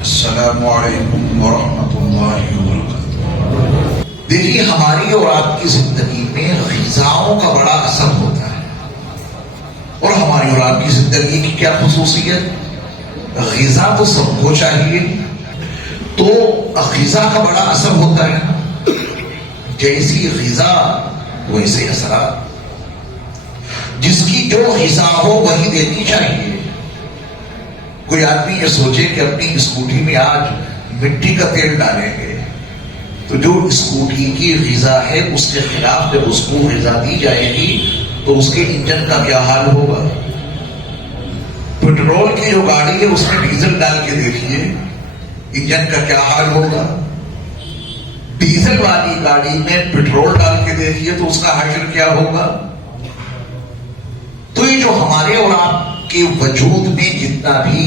السلام علیکم ورحمۃ اللہ وبرکاتہ۔ دیکھیے، ہماری اور آپ کی زندگی میں غذاؤں کا بڑا اثر ہوتا ہے، اور ہماری اور آپ کی زندگی کی کیا خصوصیت؟ غذا تو سب کو چاہیے، تو غذا کا بڑا اثر ہوتا ہے نا، جیسی غذا ویسے اثرات۔ جس کی جو غذا ہو وہی دینی چاہیے۔ کوئی آدمی یہ سوچے کہ اپنی اسکوٹی میں آج مٹی کا تیل ڈالیں گے، تو جو اسکوٹی کی غذا ہے اس کے خلاف جب اس کو غذا دی جائے گی تو اس کے انجن کا کیا حال ہوگا؟ پیٹرول کی جو گاڑی ہے اس میں ڈیزل ڈال کے دیکھیے، انجن کا کیا حال ہوگا؟ ڈیزل والی گاڑی میں پیٹرول ڈال کے دیکھیے تو اس کا حشر کیا ہوگا؟ تو یہ جو ہمارے اور آپ کے وجود میں جتنا بھی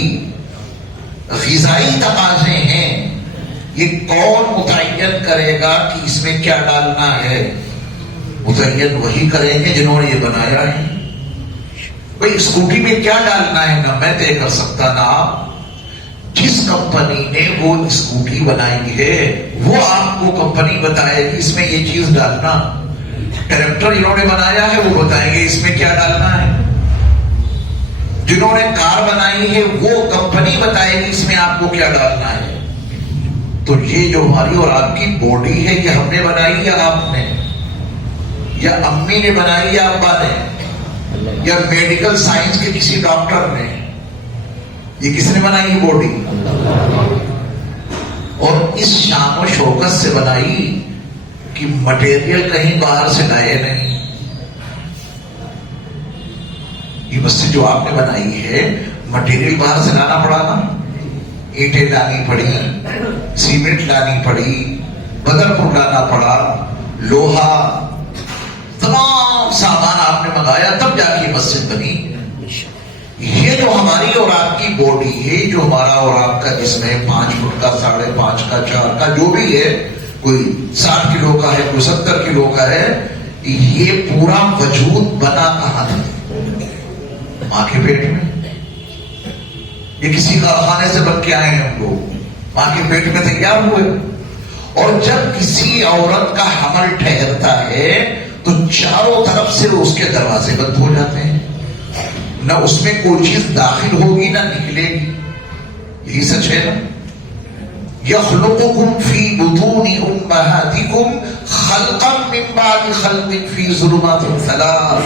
غذائی تقاضے ہیں، یہ کون متعین کرے گا کہ اس میں کیا ڈالنا ہے؟ متعین وہی کریں گے جنہوں نے یہ بنایا ہے۔ بھئی اسکوٹی میں کیا ڈالنا ہے نہ میں طے کر سکتا نہ آپ۔ جس کمپنی نے وہ اسکوٹی بنائی ہے وہ آپ کو کمپنی بتائے گی اس میں یہ چیز ڈالنا۔ ٹریکٹر جنہوں نے بنایا ہے وہ بتائیں گے اس میں کیا ڈالنا ہے۔ جنہوں نے کار بنائی ہے وہ کمپنی بتائے گی اس میں آپ کو کیا ڈالنا ہے۔ تو یہ جو ہماری اور آپ کی باڈی ہے یہ ہم نے بنائی یا آپ نے، یا امی نے بنائی یا ابا نے، یا میڈیکل سائنس کے کسی ڈاکٹر نے؟ یہ کس نے بنائی ہے باڈی؟ اور اس شان و شوکت سے بنائی کہ مٹیریل کہیں باہر سے لائے نہیں۔ یہ مسجد جو آپ نے بنائی ہے مٹیریل باہر سے لانا پڑا نا، اینٹیں لانی پڑی، سیمنٹ لانی پڑی، بدرپور لانا پڑا، لوہا، تمام سامان آپ نے منگایا تب جا کے مسجد بنی۔ یہ جو ہماری اور آپ کی باڈی ہے، جو ہمارا اور آپ کا جسم ہے، 5 فٹ کا، 5.5 کا، 4 کا، جو بھی ہے، کوئی 60 کلو کا ہے، کوئی 70 کلو کا ہے، یہ پورا وجود بنا کہاں تھا؟ ماں کے پیٹ میں۔ یہ کسی کارخانے سے بن کے آئے ہیں ہم لوگ، ماں کے پیٹ میں تیار ہوئے۔ اور جب کسی عورت کا حمل ٹھہرتا ہے تو چاروں طرف سے اس کے دروازے بند ہو جاتے ہیں، نہ اس میں کوئی چیز داخل ہوگی نہ نکلے گی۔ یہی سچ ہے نا؟ یخلقکم فی بطون امہاتکم خلقا من بعد خلق فی ظلمات 3۔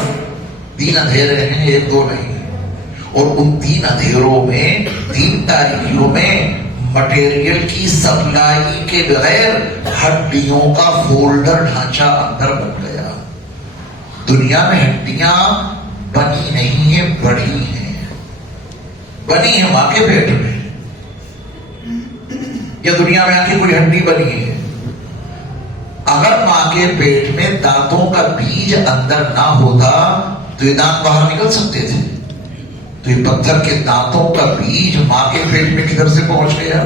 3 اندھیرے ہیں، 1 2 نہیں۔ اور ان 3 اندھیروں میں، 3 تاریکیوں میں مٹیریل کی سپلائی کے بغیر ہڈیوں کا فولڈر ڈھانچہ اندر بن گیا۔ دنیا میں ہڈیاں بنی نہیں ہیں، بڑی ہیں، بنی ہیں ماں کے پیٹ میں۔ یا دنیا میں آ کے کوئی ہڈی بنی ہے؟ اگر ماں کے پیٹ میں دانتوں کا بیج اندر نہ ہوتا تو یہ دانت باہر نکل سکتے تھے؟ تو یہ پتھر کے دانتوں کا بیج ماں کے پیٹ میں کدھر سے پہنچ گیا؟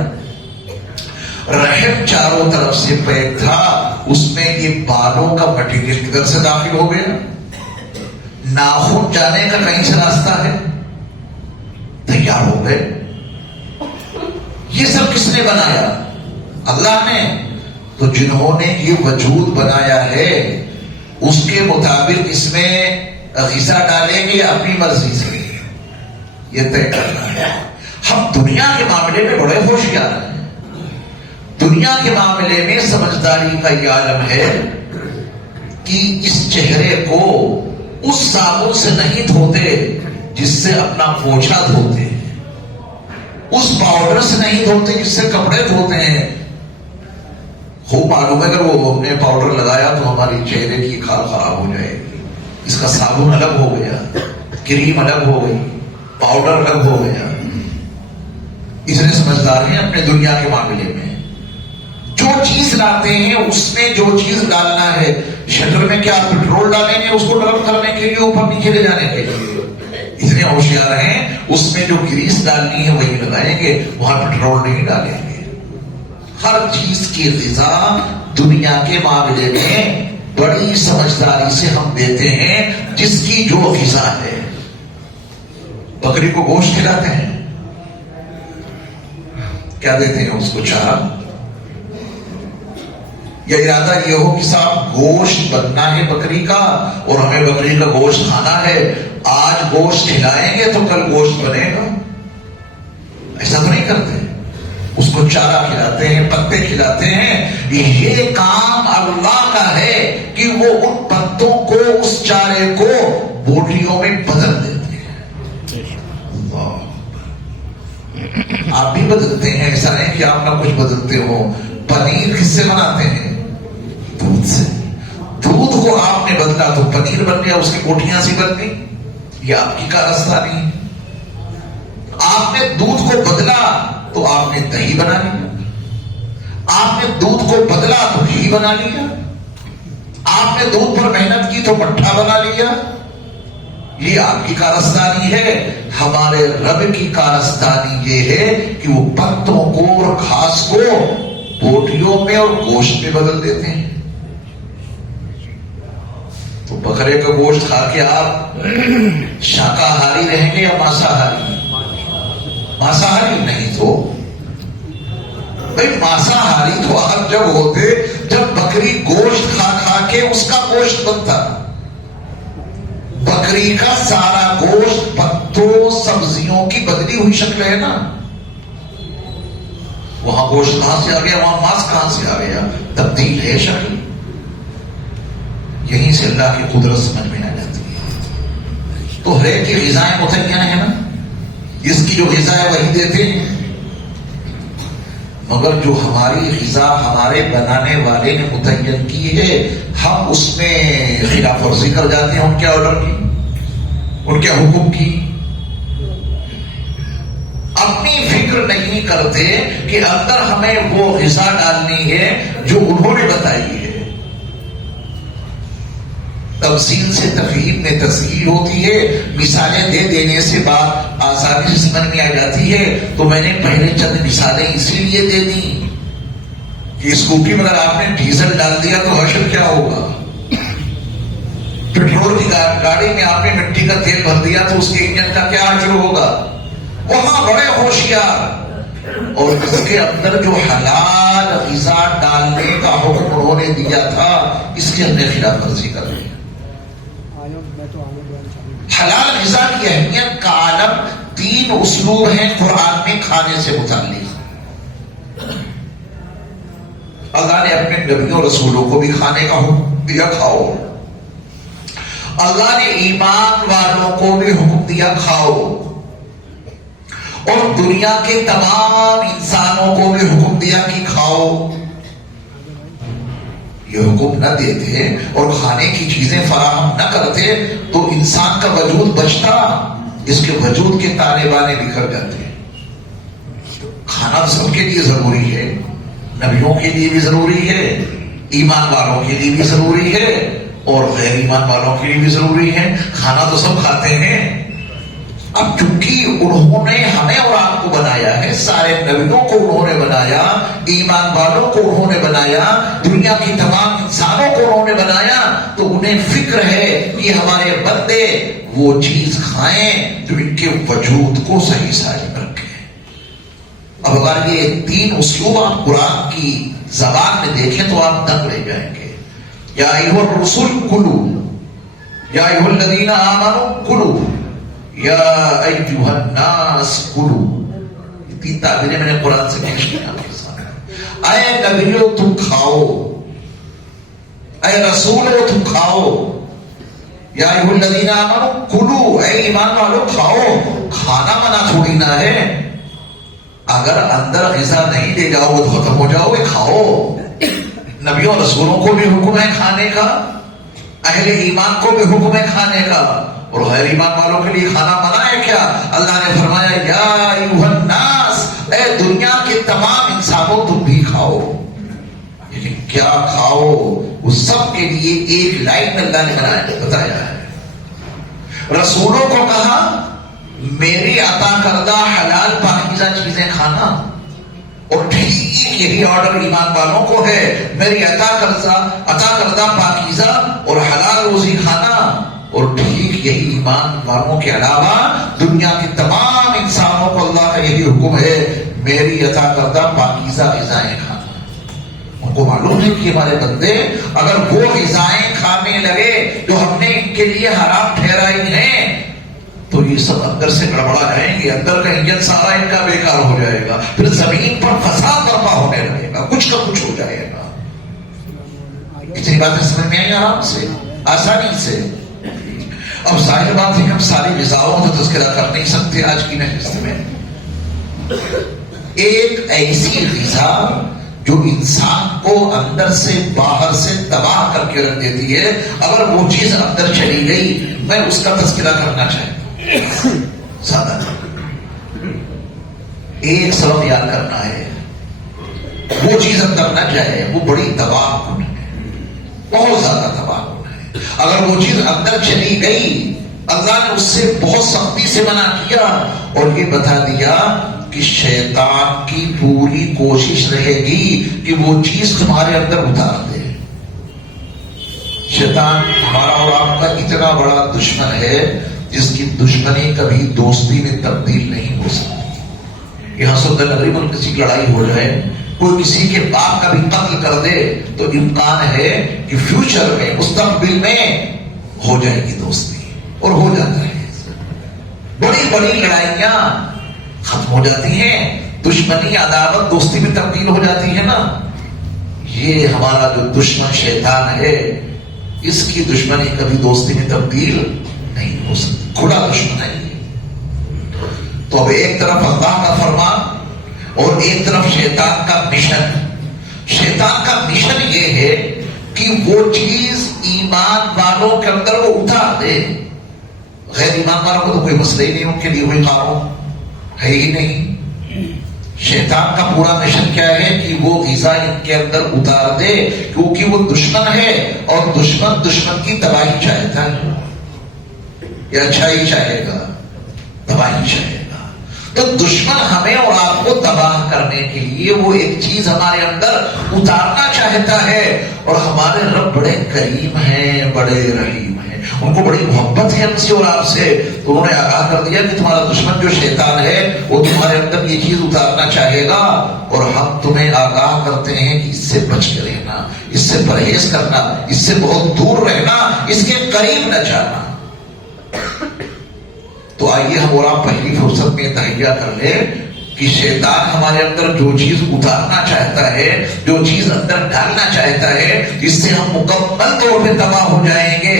رحم چاروں طرف سے پیک تھا، اس میں یہ بالوں کا مٹیریل کدھر سے داخل ہو گیا؟ ناخن جانے کا کہیں سے راستہ ہے؟ تیار ہو گئے۔ یہ سب کس نے بنایا؟ اللہ نے۔ تو جنہوں نے یہ وجود بنایا ہے اس کے مطابق اس میں غذا ڈالیں گے اپنی مرضی سے، یہ طے کرنا ہے۔ ہم دنیا کے معاملے میں بڑے ہوشیار ہیں، دنیا کے معاملے میں سمجھداری کا یہ عالم ہے کہ اس چہرے کو اس صابن سے نہیں دھوتے جس سے اپنا پوچھا دھوتے، اس پاؤڈر سے نہیں دھوتے جس سے کپڑے دھوتے ہیں۔ خوب معلوم ہے اگر وہ ہم نے پاؤڈر لگایا تو ہماری چہرے کی کھال خراب ہو جائے گی، اس کا صابن الگ ہو گیا، کریم الگ ہو گئی، پاؤڈر الگ ہو گیا۔ اتنے سمجھدار ہیں اپنے دنیا کے معاملے میں۔ جو چیز لاتے ہیں اس میں جو چیز ڈالنا ہے، شٹر میں کیا پیٹرول ڈالیں گے اس کو نرم کرنے کے لیے، اوپر نیچے لے جانے کے لیے؟ اتنے ہوشیار ہیں، اس میں جو گریس ڈالنی ہے وہی لگائیں گے، وہاں پیٹرول نہیں ڈالیں گے۔ ہر چیز کی غذا دنیا کے معاملے میں بڑی سمجھداری سے ہم دیتے ہیں، جس کی جو غذا ہے۔ بکری کو گوشت کھلاتے ہیں، کیا دیتے ہیں اس کو؟ چارہ. یا ارادہ یہ ہو کہ صاحب گوشت بننا ہے بکری کا اور ہمیں بکری کا گوشت کھانا ہے، آج گوشت کھلائیں گے تو کل گوشت بنے گا. ایسا تو نہیں کرتے. اس کو چارہ کھلاتے ہیں، پتے کھلاتے ہیں. یہ کام اللہ کا ہے کہ وہ ان پتوں کو، اس چارے کو بوٹیوں میں بدل دیتے ہیں. آپ بھی بدلتے ہیں، ایسا نہیں کہ آپ نہ کچھ بدلتے ہو. پنیر کس سے بناتے ہیں؟ دودھ سے. دودھ کو آپ نے بدلا تو پنیر بن گیا، اس کی بوٹیاں سی بن گئی. یہ آپ کی کارستانی ہے. آپ نے دودھ کو بدلا تو آپ نے دہی بنا لیا. آپ نے دودھ کو بدلا تو گھی بنا لیا. آپ نے دودھ پر محنت کی تو مٹھا بنا لیا. یہ آپ کی کارستانی ہے. ہمارے رب کی کارستانی یہ ہے کہ وہ پتوں کو اور گھاس کو بوٹیوں میں اور گوشت میں بدل دیتے ہیں. تو بکرے کا گوشت کھا کے آپ شاکاہاری رہیں گے یا ماساہاری؟ ماساہاری نہیں تو بھائی، ماساہاری تو آپ جب ہوتے جب بکری گوشت کھا کھا کے اس کا گوشت بنتا. بکری کا سارا گوشت پتوں سبزیوں کی بدلی ہوئی شکل ہے نا. وہاں گوشت کہاں سے آ گیا، وہاں ماس کہاں سے آ گیا؟ تبدیل ہے شکل. یہیں سے اللہ کی قدرت سمجھ میں آ جاتی ہے. تو ہر ایک کی غذائیں متعین ہیں نا، اس کی جو غذا ہے وہی دیتے ہیں. مگر جو ہماری غذا ہمارے بنانے والے نے متعین کی ہے، ہم اس میں خلاف ورزی کر جاتے ہیں. ان کے آرڈر کی، ان کے حکم کی. اپنی فکر نہیں کرتے کہ اندر ہمیں وہ غذا ڈالنی ہے جو انہوں نے بتائی ہے. تفصیل سے تفہیم میں تسہیل ہوتی ہے. مثالیں دے دینے سے بات آسانی سے سمجھ میں آ جاتی ہے. تو میں نے پہلے چند مثالیں اسی لیے دے دی کہ اسکوٹی میں اگر آپ نے ڈیزل ڈال دیا تو حشر کیا ہوگا. پیٹرول کی گاڑی میں آپ نے مٹی کا تیل بھر دیا تو اس کے انجن کا کیا حشر ہوگا. وہاں بڑے ہوشیار. اور اس کے اندر جو حلال غذا ڈالنے کا حکم انہوں نے دیا تھا، اس کی ہم نے خلاف ورزی کر لی. حلال غذا کی اہمیت کا عالم 3 اسلوب ہیں قرآن میں کھانے سے متعلق. اللہ نے اپنے نبیوں رسولوں کو بھی کھانے کا حکم دیا، کھاؤ. اللہ نے ایمان والوں کو بھی حکم دیا، کھاؤ. اور دنیا کے تمام انسانوں کو بھی حکم دیا کہ کھاؤ. یہ حکم نہ دیتے اور کھانے کی چیزیں فراہم نہ کرتے تو انسان کا وجود بچتا، اس کے وجود کے تانے بانے بکھر جاتے. کھانا سب کے لیے ضروری ہے، نبیوں کے لیے بھی ضروری ہے، ایمان والوں کے لیے بھی ضروری ہے اور غیر ایمان والوں کے لیے بھی ضروری ہے. کھانا تو سب کھاتے ہیں. اب چونکہ انہوں نے ہمیں اور آپ کو بنایا ہے، سارے نبیوں کو انہوں نے بنایا، ایمان والوں کو انہوں نے بنایا، دنیا کی تمام انسانوں کو انہوں نے بنایا، تو انہیں فکر ہے کہ ہمارے بندے وہ چیز کھائیں جو ان کے وجود کو صحیح سالم رکھے. اب اگر یہ 3 اسلوب آپ قرآن کی زبان میں دیکھیں تو آپ دنگ رہ جائیں گے. یا ایھا الرسل کلوا، یا ایھا الذین آمنوا کلوا، یا ایھا الناس کلوا. یہ 3 تعبیریں میں نے قرآن سے پیش کی آپ کے سامنے. اے نبیو تم کھاؤ، اے رسولو تم کھاؤ، یا ایھا الذین آمنوا کلوا، اے ایمان والو کھاؤ. کھانا منع تھوڑی نہ ہے. اگر اندر غذا نہیں لے جاؤ تو ختم ہو جاؤ گے. کھاؤ. نبیوں رسولوں کو بھی حکم ہے کھانے کا، اہل ایمان کو بھی حکم ہے کھانے کا، اور غیر ایمان والوں کے لیے کھانا منع ہے کیا؟ اللہ نے فرمایا یا ایھا الناس، اے دنیا کے تمام انسانوں تم بھی کھاؤ. لیکن کیا کھاؤ؟ وہ سب کے لیے ایک لائن اللہ نے بتایا ہے. رسولوں کو کہا میری عطا کردہ حلال پاکیزہ چیزیں کھانا، اور ٹھیک یہی آرڈر ایمان والوں کو ہے، میری عطا کردہ پاکیزہ اور حلال روزی کھانا. اور ٹھیک یہی ایمان والوں کے علاوہ دنیا کے تمام انسانوں کو اللہ کا یہی حکم ہے میری عطا کردہ پاکیزہ غذائیں کھانا. ان کو معلوم ہے کہ ہمارے بندے اگر وہ غذائیں کھانے لگے جو ہم نے ان کے لیے حرام ٹھہرائی ہیں تو یہ سب اندر سے گڑبڑا جائیں گے، اندر کا انجن سارا ان کا بیکار ہو جائے گا، پھر زمین پر فساد برپا ہونے لگے گا، کچھ کا کچھ ہو جائے گا. اتنی باتیں سمجھ میں آئی آرام سے، آسانی سے. اب ظاہر بات ہے کہ ہم ساری غذاؤں کا تذکرہ کر نہیں سکتے آج کی نشست میں. ایک ایسی غذا جو انسان کو اندر سے باہر سے تباہ کر کے رکھ دیتی ہے، اگر وہ چیز اندر چلی گئی میں اس کا تذکرہ کرنا چاہتا ہوں. زیادہ ایک سبب یاد کرنا ہے، وہ چیز اندر نہ جائے وہ بڑی تباہ کن ہے، بہت زیادہ تباہ کن ہے. اگر وہ چیز اندر چلی گئی اللہ نے اس سے بہت سختی سے منع کیا اور یہ بتا دیا کہ شیطان کی پوری کوشش رہے گی کہ وہ چیز تمہارے اندر اتار دے. شیطان ہمارا اور آپ کا اتنا بڑا دشمن ہے جس کی دشمنی کبھی دوستی میں تبدیل نہیں ہو سکتی. یہاں سعودی عرب میں کسی کی لڑائی ہو جائے، کوئی کسی کے باپ کا بھی قتل کر دے تو امکان ہے کہ فیوچر میں مستقبل میں ہو جائے گی دوستی، اور ہو جاتا ہے. بڑی بڑی لڑائیاں ختم ہو جاتی ہیں، دشمنی عداوت دوستی میں تبدیل ہو جاتی ہے نا. یہ ہمارا جو دشمن شیطان ہے اس کی دشمنی کبھی دوستی میں تبدیل نہیں ہو سکتی، کھلا دشمن ہے یہ. تو اب ایک طرف اللہ کا فرمان اور ایک طرف شیطان کا مشن. شیطان کا مشن یہ ہے کہ وہ چیز ایمان والوں کے اندر وہ اتار دے. غیر ایمان والوں کو تو کوئی مسئلہ ہی نہیں، ان کے لیے کوئی قانون ہے ہی نہیں. شیطان کا پورا مشن کیا ہے کہ وہ غذا ان کے اندر اتار دے، کیونکہ وہ دشمن ہے اور دشمن کی تباہی چاہتا ہے. یہ اچھائی چاہے گا، تباہی چاہے گا. تو دشمن ہمیں اور آپ کو تباہ کرنے کے لیے وہ ایک چیز ہمارے اندر اتارنا چاہتا ہے. اور ہمارے رب بڑے کریم ہیں، بڑے رحیم ہیں، ان کو بڑی محبت ہے ہم سے اور آپ سے. تو انہوں نے آگاہ کر دیا کہ تمہارا دشمن جو شیطان ہے وہ تمہارے اندر یہ چیز اتارنا چاہے گا، اور ہم تمہیں آگاہ کرتے ہیں کہ اس سے بچ کے رہنا، اس سے پرہیز کرنا، اس سے بہت دور رہنا، اس کے قریب نہ جانا. تو آئیے ہم اور آپ پہلی فرصت میں تہیہ کر لیں کہ شیطان ہمارے اندر جو چیز اتارنا چاہتا ہے، جو چیز اندر ڈالنا چاہتا ہے جس سے ہم مکمل طور پہ تباہ ہو جائیں گے،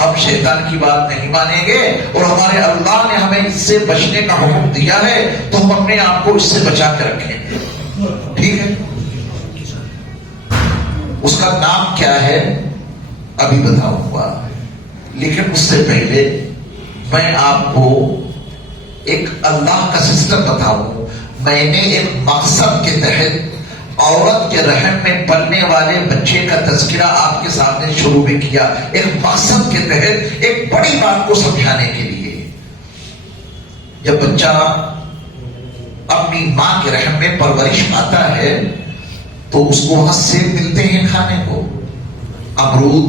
ہم شیطان کی بات نہیں مانیں گے اور ہمارے اللہ نے ہمیں اس سے بچنے کا حکم دیا ہے تو ہم اپنے آپ کو اس سے بچا کے رکھیں گے. ٹھیک ہے؟ اس کا نام کیا ہے ابھی بتاؤں گا، لیکن اس سے پہلے میں آپ کو ایک اللہ کا سسٹم بتاؤں. میں نے ایک مقصد کے تحت عورت کے رحم میں پلنے والے بچے کا تذکرہ آپ کے سامنے شروع بھی کیا، ایک مقصد کے تحت، ایک بڑی بات کو سمجھانے کے لیے. جب بچہ اپنی ماں کے رحم میں پرورش پاتا ہے تو اس کو وہاں سیب ملتے ہیں کھانے کو، امرود،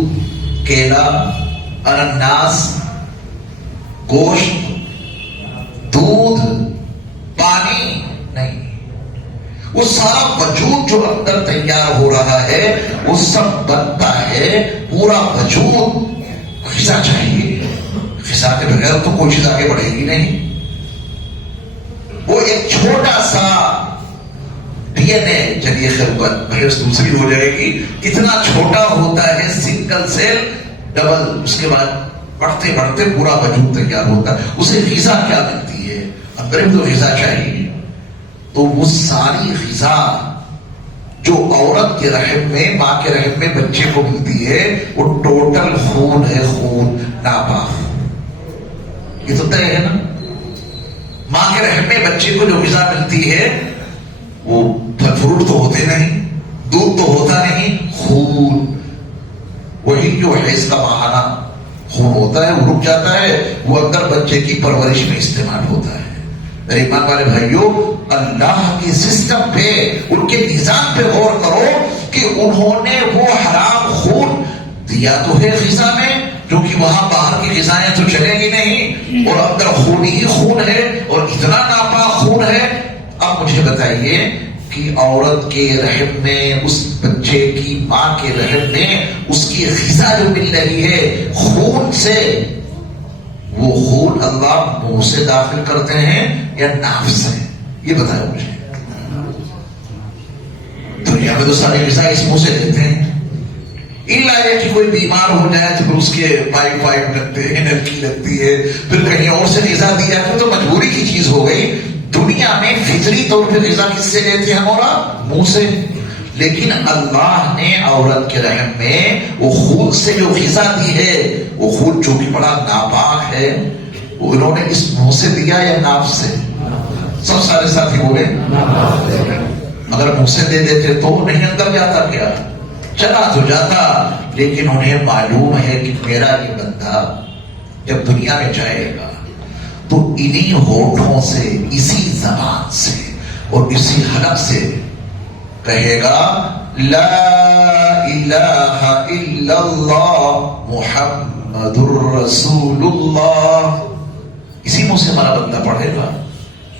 کیلا، انناس، گوشت، دودھ، پانی نہیں. وہ سارا وجود جو اندر تیار ہو رہا ہے وہ سب بنتا ہے، پورا وجود غذا چاہیے. غذا کے بغیر تو کوئی چیز آگے بڑھے گی نہیں. وہ ایک چھوٹا سا ڈی این اے، چلیے خیر بحث دوسری ہو جائے گی، کتنا چھوٹا ہوتا ہے سنگل سیل، ڈبل، اس کے بعد بڑھتے بڑھتے پورا وجود تیار ہوتا ہے. اسے غذا کیا ملتی ہے؟ اندر بھی تو غذا چاہیے. تو وہ ساری غذا جو عورت کے رحم میں، ماں کے رحم میں بچے کو ملتی ہے وہ ٹوٹل خون ہے، خون ناپاک. یہ تو طے ہے نا. ماں کے رحم میں بچے کو جو غذا ملتی ہے وہ پھل فروٹ تو ہوتے نہیں، دودھ تو ہوتا نہیں، خون. وہی جو حیض کا ماہانہ خون ہوتا ہے وہ رک جاتا ہے، وہ اندر بچے کی پرورش میں استعمال ہوتا ہے. میرے ایمان والے بھائیوں، اللہ کے سسٹم پہ، ان کے نظام پہ غور کرو کہ انہوں نے وہ حرام خون دیا تو ہے غذا میں، کیونکہ وہاں باہر کی غذائیں تو چلیں گی نہیں، اور اندر خون ہی خون ہے اور اتنا ناپاک خون ہے. اب آپ مجھے بتائیے کہ عورت کے رحم میں، اس بچے کی ماں کے رحم میں اس کی غذا جو مل رہی ہے خون سے، وہ خون اللہ منہ سے داخل کرتے ہیں یا ناف سے؟ یہ بتایا مجھے. دنیا میں تو سارے غذا اس منہ سے دیتے ہیں، ہے کہ کوئی بیمار ہو جائے تو پھر اس کے پائپ لگتے ہیں، نلکی لگتی ہے، پھر کہیں اور سے غذا دی جاتی ہے، تو مجبوری کی چیز ہو گئی. دنیا میں فطری طور پہ غذا کس سے لیتے ہیں ہمارا؟ منہ سے. لیکن اللہ نے عورت کے رحم میں وہ خون سے جو غذا دی ہے، وہ خون جو کہ بڑا ناپاک ہے، وہ انہوں نے اس منہ سے دیا یا ناف سے؟ سب سارے ساتھی بولے اگر منہ سے دے دیتے تو نہیں اندر جاتا کیا؟ چلا تو جاتا. لیکن انہیں معلوم ہے کہ میرا یہ بندہ جب دنیا میں جائے گا تو انہی ہونٹوں سے، اسی زبان سے اور اسی حلق سے کہے گا لا الہ الا اللہ محمد الرسول اللہ. اسی منہ سے ہمارا بندہ پڑھے گا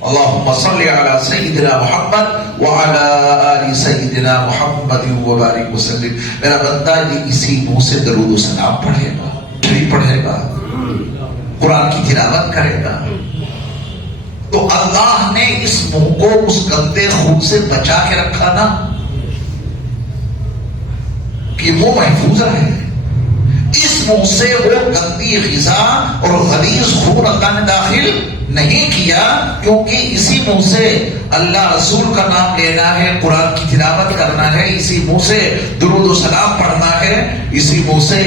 اللہم صلی علی سیدنا محمد وعلی آل سیدنا محمد وبارک وسلم. میرا بندہ یہ اسی منہ سے درود و سلام پڑھے گا، پڑھے گا، قرآن کی تلاوت کرے گا. تو اللہ نے اس منہ کو اس گندے خون سے بچا کے رکھا نا کہ وہ محفوظ رہے. اس منہ سے وہ گندی غذا اور غلیظ خون اللہ نے داخل نہیں کیا، کیونکہ اسی منہ سے اللہ رسول کا نام لینا ہے، قرآن کی تلاوت کرنا ہے، اسی منہ سے درود و سلام پڑھنا ہے، اسی منہ سے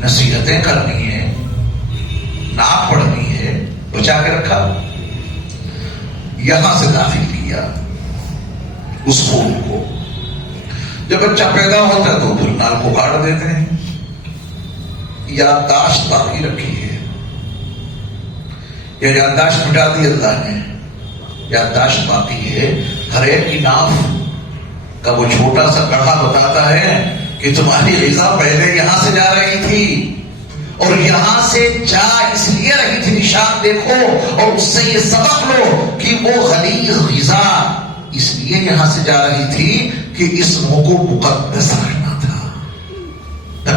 نصیحتیں کرنی ہے، نعت پڑھنی ہے. بچا کے رکھا. یہاں سے داخل کیا اس خون کو. جب بچہ پیدا ہوتا ہے تو پھر نال کو کاٹ دیتے ہیں. یادداشت باقی رکھی ہے یا یادداشت مٹا دی اللہ نے؟ یادداشت باقی ہے. ہر ایک کی ناف کا وہ چھوٹا سا گڑھا بتاتا ہے کہ تمہاری غذا پہلے یہاں سے جا رہی تھی اور یہاں سے جا اس لیے رہی تھی، نشان دیکھو اور اس سے یہ سبق لو کہ وہ غلیظ غذا اس لیے یہاں سے جا رہی تھی کہ اس منہ کو مقدس رکھنا تھا.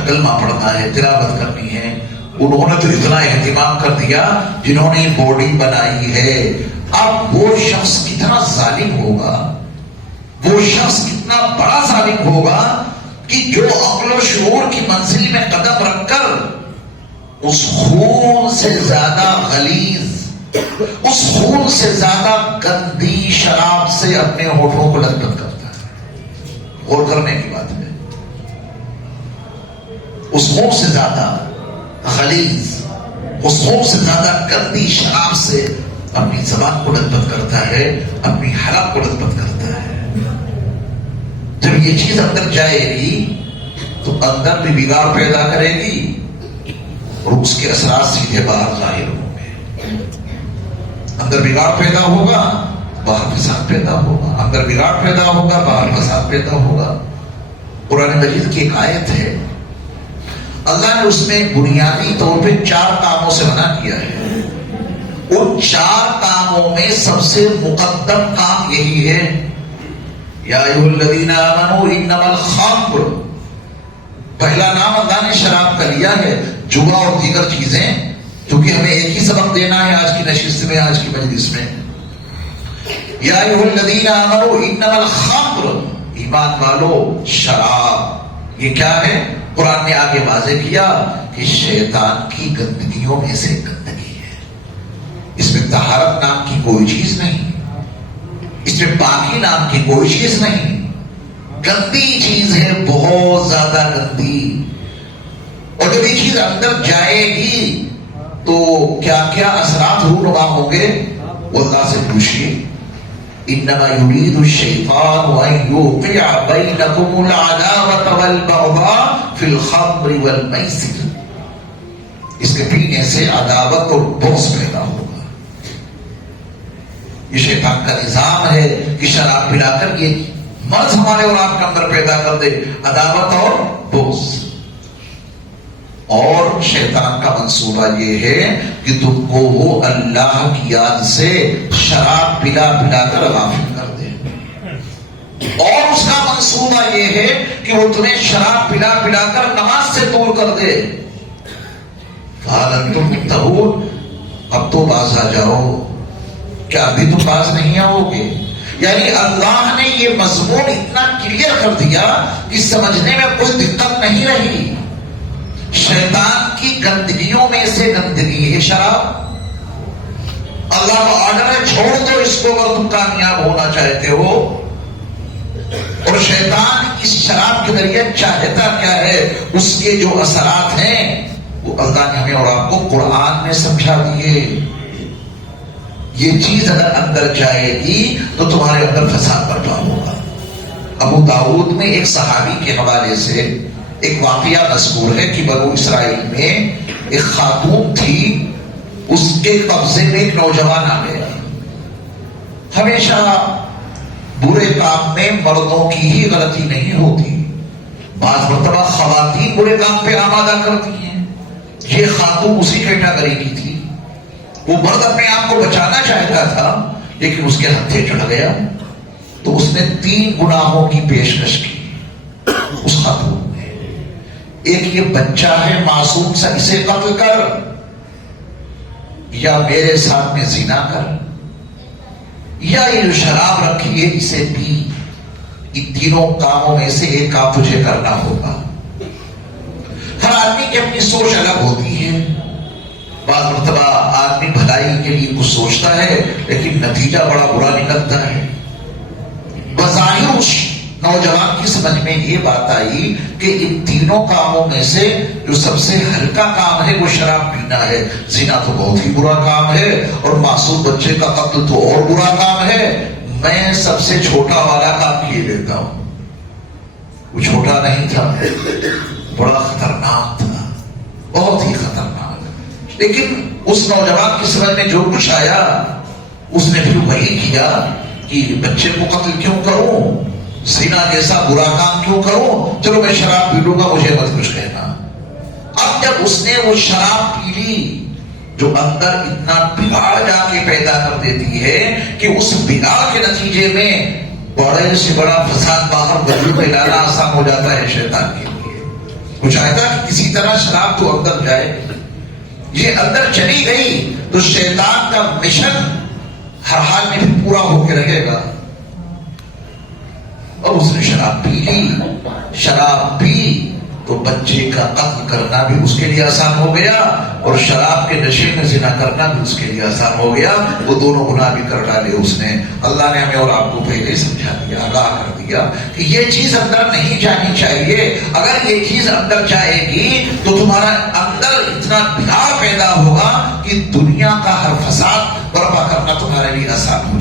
کلمہ پڑھنا ہے، تلاوت کرنی ہے. انہوں نے تو اتنا اہتمام کر دیا جنہوں نے باڈی بنائی ہے. اب وہ شخص کتنا ظالم ہوگا، وہ شخص کتنا بڑا ظالم ہوگا کہ جو عقل و شعور کی منزل میں قدم رکھ کر اس خون سے زیادہ غلیظ، اس خون سے زیادہ گندی شراب سے اپنے ہونٹوں کو لت پت کرتا ہے. غور کرنے کی بات ہے. اس خون سے زیادہ غلیظ، اس خون سے زیادہ گندی شراب سے اپنی زبان کو لت پت کرتا ہے، اپنی حلق کو لت پت کرتا ہے. جب یہ چیز اندر جائے گی تو اندر بھی بگاڑ پیدا کرے گی اور اس کے اثرات سیدھے باہر ظاہر ہوں گے. اندر بگاڑ پیدا ہوگا، باہر فساد پیدا ہوگا. اندر بگاڑ پیدا ہوگا، باہر فساد پیدا ہوگا. قرآن مجید کی ایک آیت ہے، اللہ نے اس میں بنیادی طور پہ 4 کاموں سے منع کیا ہے. ان 4 کاموں میں سب سے مقدم کام یہی ہے یا ایھا الذین آمنوا انما الخمر. پہلا نام اللہ نے شراب کا لیا ہے. جوا اور دیگر چیزیں، کیونکہ ہمیں ایک ہی سبق دینا ہے آج کی نشست میں، آج کی مجلس میں. یا ایھا الذین آمنوا انما الخمر، ایمان والو شراب یہ کیا ہے؟ قرآن نے آگے واضح کیا کہ شیطان کی گندگیوں میں سے گندگی ہے. اس میں طہارت نام کی کوئی چیز نہیں، اس میں پاکی نام کی کوئی چیز نہیں. گندی چیز ہے، بہت زیادہ گندی. اور جب یہ چیز اندر جائے گی تو کیا کیا اثرات رونما ہوں گے وہ اللہ سے پوچھیے. انما يريد الشيطان ان يوقع بينكم العداوة والبغضاء في الخمر والميسر. اس کے پینے سے عداوت اور بغض پیدا ہوگا. یہ شیطان کا نظام ہے کہ شراب پلا کر یہ مرض ہمارے اور آپ کے اندر پیدا کر دے، عداوت اور بغض. اور شیطان کا منصوبہ یہ ہے کہ تم کو وہ اللہ کی یاد سے شراب پلا پلا کر غافل کر منصوبہ یہ ہے کہ وہ تمہیں شراب پلا پلا کر نماز سے دور کر دے. فَهَلْ أَنْتُمْ مُنْتَهُونَ؟ اب تو باز آ جاؤ. کیا ابھی تو باز نہیں آؤ گے؟ یعنی اللہ نے یہ مضمون اتنا کلیئر کر دیا کہ سمجھنے میں کوئی دقت نہیں رہی. شیطان کی گندگیوں میں سے گندگی ہے شراب. اللہ کا آرڈر ہے چھوڑ دو اس کو اگر تم کامیاب ہونا چاہتے ہو. اور شیطان اس شراب کے ذریعے چاہتا کیا ہے؟ اس کے جو اثرات ہیں وہ اللہ نے ہمیں اور آپ کو قرآن میں سمجھا دیے. یہ چیز اگر اندر جائے گی تو تمہارے اندر فساد برپا ہوگا. ابو داؤد میں ایک صحابی کے حوالے سے ایک واقعہ مذکور ہے کہ بنو اسرائیل میں ایک خاتون تھی، اس کے قبضے میں ایک نوجوان آ گیا. ہمیشہ برے کام میں مردوں کی ہی غلطی نہیں ہوتی، بعض مرتبہ خواتین برے کام پہ آمادہ کرتی ہیں. یہ خاتون اسی کیٹیگری کی تھی. وہ مرد اپنے آپ کو بچانا چاہتا تھا لیکن اس کے ہتھے چڑھ گیا تو اس نے 3 گناہوں کی پیشکش کی اس خاتون نے. ایک یہ بچہ ہے معصوم سا، اسے قتل کر، یا میرے ساتھ میں زنا کر، یا یہ جو شراب رکھی ہے اسے پی. ان تینوں کاموں میں سے ایک کام تجھے کرنا ہوگا. ہر آدمی کی اپنی سوچ الگ ہوتی ہے. بعض مرتبہ آدمی بھلائی کے لیے کچھ سوچتا ہے لیکن نتیجہ بڑا برا نکلتا ہے. بظاہر اس نوجوان کی سمجھ میں یہ بات آئی کہ ان تینوں کاموں میں سے جو سب سے ہلکا کام ہے وہ شراب پینا ہے. زنا تو بہت ہی برا کام ہے اور معصوم بچے کا قتل تو اور برا کام ہے. میں سب سے چھوٹا والا کام کیے دیتا ہوں. وہ چھوٹا نہیں تھا، بڑا خطرناک تھا، بہت ہی خطرناک. لیکن اس نوجوان کی سمجھ میں جو کچھ آیا اس نے پھر وہی کیا کہ بچے کو قتل کیوں کروں، زنا جیسا برا کام کیوں کروں، چلو میں شراب پی لوں گا، مجھے مت کچھ کہنا. اب جب اس نے وہ شراب پی لی جو اندر اتنا بگاڑ جا کے پیدا کر دیتی ہے کہ اس بگاڑ کے نتیجے میں بڑے سے بڑا فساد باہر وجود میں لانا آسان ہو جاتا ہے شیطان کے لیے. وہ چاہتا کہ کسی طرح شراب تو اندر جائے. یہ اندر چلی گئی تو شیطان کا مشن ہر حال میں بھی پورا ہو کے رہے گا. اور اس نے شراب پی لی. شراب پی تو بچے کا قتل کرنا بھی اس کے لیے آسان ہو گیا اور شراب کے نشے میں زنا کرنا بھی اس کے لیے آسان ہو گیا. وہ دونوں گناہ بھی کر ڈالے اس نے. اللہ نے ہمیں اور آپ کو پہلے سمجھا دیا، آگاہ کر دیا کہ یہ چیز اندر نہیں جانی چاہیے. اگر یہ چیز اندر جائے گی تو تمہارا اندر اتنا بگاڑ پیدا ہوگا کہ دنیا کا ہر فساد برپا کرنا تمہارے لیے آسان ہو